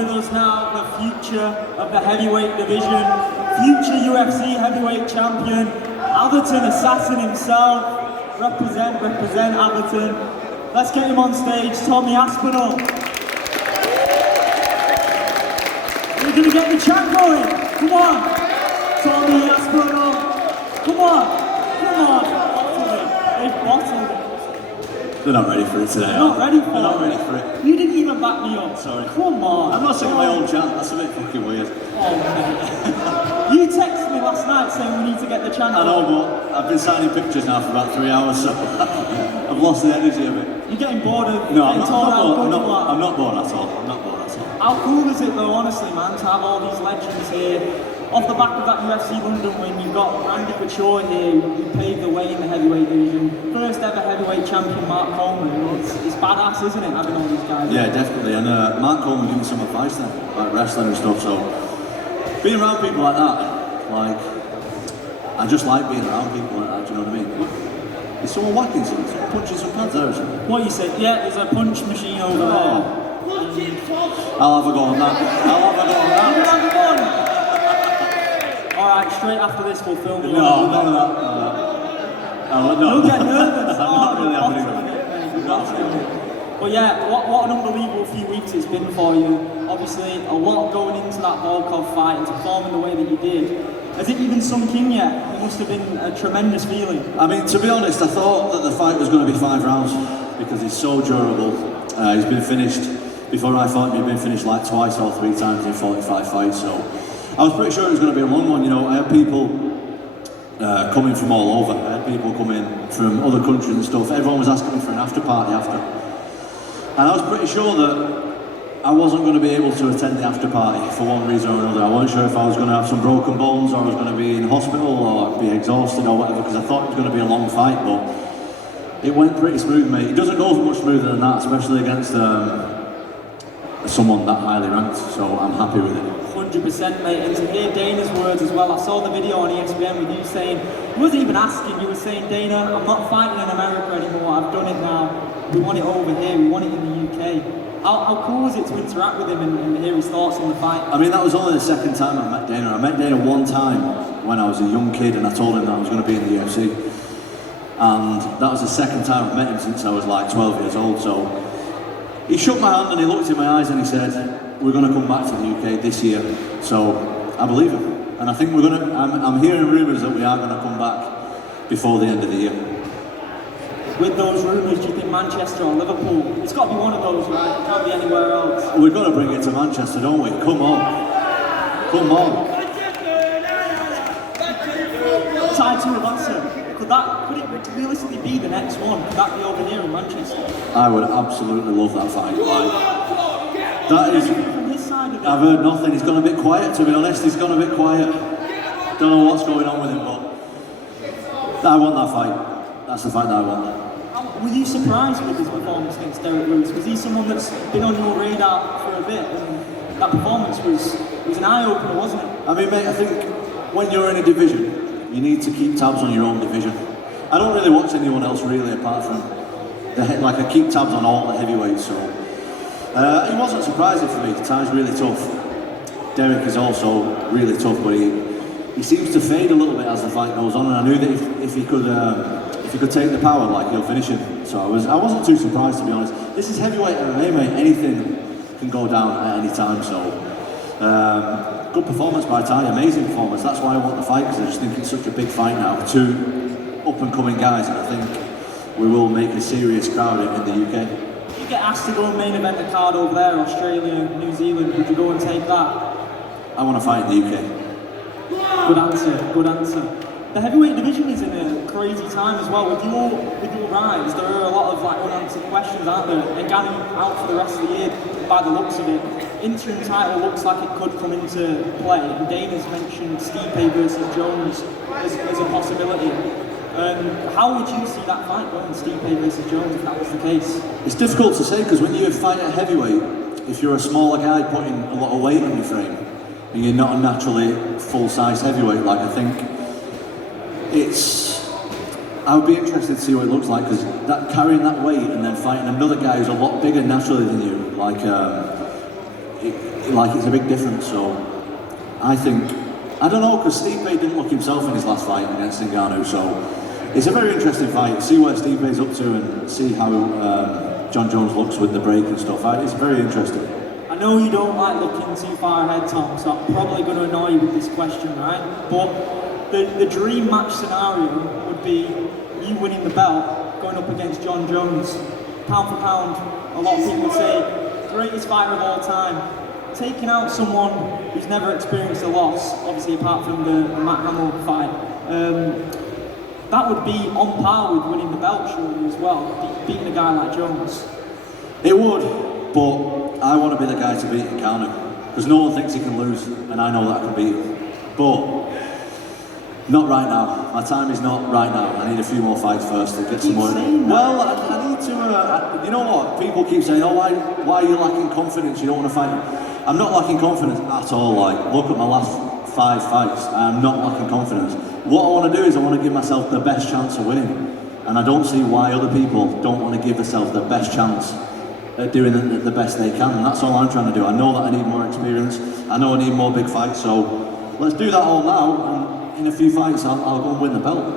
with us now, the future of the heavyweight division, future UFC heavyweight champion, Atherton Assassin himself. Represent Atherton. Let's get him on stage, Tommy Aspinall. We're gonna get the chat going. Come on, Tommy Aspinall. Come on. Bottle it. They've bottled it. They're not ready for it today. They're not ready for it. They're not ready for it. You didn't even back me up. Sorry. Come on. I'm not singing my own chant. That's a bit fucking weird. Oh, mate. You texted me last night saying we need to get the chant. I know, but I've been signing pictures now for about 3 hours, so I've lost the energy of it. You're getting bored of No, getting told how good you are. I'm not bored at all. I'm not bored at all. How cool is it though, honestly, man, to have all these legends here? Off the back of that UFC London win, you've got Randy Couture here, who paved the way in the heavyweight division. First ever heavyweight champion, Mark Coleman. It's badass, isn't it, having all these guys? Yeah, definitely. And Mark Coleman gave me some advice then, like wrestling and stuff. So being around people like that, like, I just like being around people like that. Do you know what I mean? Is someone whacking something? Someone punching some pads there or something? What you said? Yeah, there's a punch machine over there. I'll have a go on that. Alright, straight after this we'll film you. No, none of that. You'll get nervous. I'm not really having it. But yeah, what an unbelievable few weeks it's been for you. Obviously, a lot going into that Volkov fight and to perform in the way that you did. Has it even sunk in yet? It must have been a tremendous feeling. I mean, to be honest, I thought that the fight was going to be 5 rounds because he's so durable. He's been finished, before I fought him, he'd been finished like twice or 3 times in 45 fights, so I was pretty sure it was going to be a long one. You know, I had people coming from all over. I had people coming from other countries and stuff. Everyone was asking me for an after party after. And I was pretty sure that I wasn't going to be able to attend the after party for one reason or another. I wasn't sure if I was going to have some broken bones or I was going to be in hospital or be exhausted or whatever, because I thought it was going to be a long fight, but it went pretty smooth, mate. It doesn't go much smoother than that, especially against someone that highly ranked, so I'm happy with it. 100%, mate, and to hear Dana's words as well. I saw the video on ESPN with you saying, you wasn't even asking, you were saying, Dana, I'm not fighting in America anymore, I've done it now, we want it over here, we want it in the UK. How cool was it to interact with him and hear his thoughts on the fight? I mean, that was only the second time I met Dana. I met Dana one time when I was a young kid and I told him that I was going to be in the UFC. And that was the second time I've met him since I was like 12 years old, so he shook my hand and he looked in my eyes and he said, we're going to come back to the UK this year. So I believe him. And I think I'm hearing rumours that we are going to come back before the end of the year. With those rumours, do you think Manchester or Liverpool? It's got to be one of those, right? It can't be anywhere else. We've got to bring it to Manchester, don't we? Come on. Come on. Tied to Avancer. Could it realistically be the next one? Could that be over here in Manchester? I would absolutely love that fight. That is, from his side of it. I've heard nothing. He's gone a bit quiet, to be honest. He's gone a bit quiet. Don't know what's going on with him, but I want that fight. That's the fight that I want. Were you surprised with his performance against Derek Lewis? Was he someone that's been on your radar for a bit? And that performance was an eye-opener, wasn't it? I mean, mate, I think when you're in a division, you need to keep tabs on your own division. I don't really watch anyone else really, apart from I keep tabs on all the heavyweights. So it wasn't surprising for me. Ty's really tough. Derek is also really tough, but he seems to fade a little bit as the fight goes on. And I knew that if he could take the power, like, he'll finish him. So I wasn't too surprised, to be honest. This is heavyweight MMA, mate. Anything can go down at any time. So good performance by Ty, amazing performance. That's why I want the fight, because I just think it's such a big fight now. 2 up-and-coming guys, and I think we will make a serious crowd in the UK. If you get asked to go and main event the card over there, Australia, New Zealand, would you go and take that? I want to fight in the UK. Good answer. The heavyweight division is in a crazy time as well. With your rise, there are a lot of unanswered questions, aren't there? And Gany out for the rest of the year by the looks of it. Interim title looks like it could come into play. And Dana's mentioned Stipe versus Jones as a possibility. How would you see that fight going, Stipe versus Jones, if that was the case? It's difficult to say, because when you fight at heavyweight, if you're a smaller guy putting a lot of weight on your frame, and you're not a naturally full-size heavyweight, like, I think I would be interested to see what it looks like, because carrying that weight and then fighting another guy who's a lot bigger naturally than you, like, like it's a big difference. So I think, I don't know, because Stipe didn't look himself in his last fight against Ngannou, so it's a very interesting fight. See where Stipe's up to and see how John Jones looks with the break and stuff. It's very interesting. I know you don't like looking too far ahead, Tom, so I'm probably going to annoy you with this question, right? But the dream match scenario would be you winning the belt, going up against John Jones. Pound for pound, a lot of people would say, greatest fighter of all time. Taking out someone who's never experienced a loss, obviously apart from the Matt Hamill fight, that would be on par with winning the belt surely as well, beating a guy like Jones. It would, but I want to be the guy to beat Ngannou, because no one thinks he can lose, and I know that I can beat him. But not right now. My time is not right now. I need a few more fights first to get some more. Well, I need to. You know what? People keep saying, "Oh, why are you lacking confidence? You don't want to fight." I'm not lacking confidence at all. Like, look at my last 5 fights. I'm not lacking confidence. What I want to do is I want to give myself the best chance of winning, and I don't see why other people don't want to give themselves the best chance at doing the best they can. And that's all I'm trying to do. I know that I need more experience. I know I need more big fights. So let's do that all now. And in a few fights, I'll go and win the belt.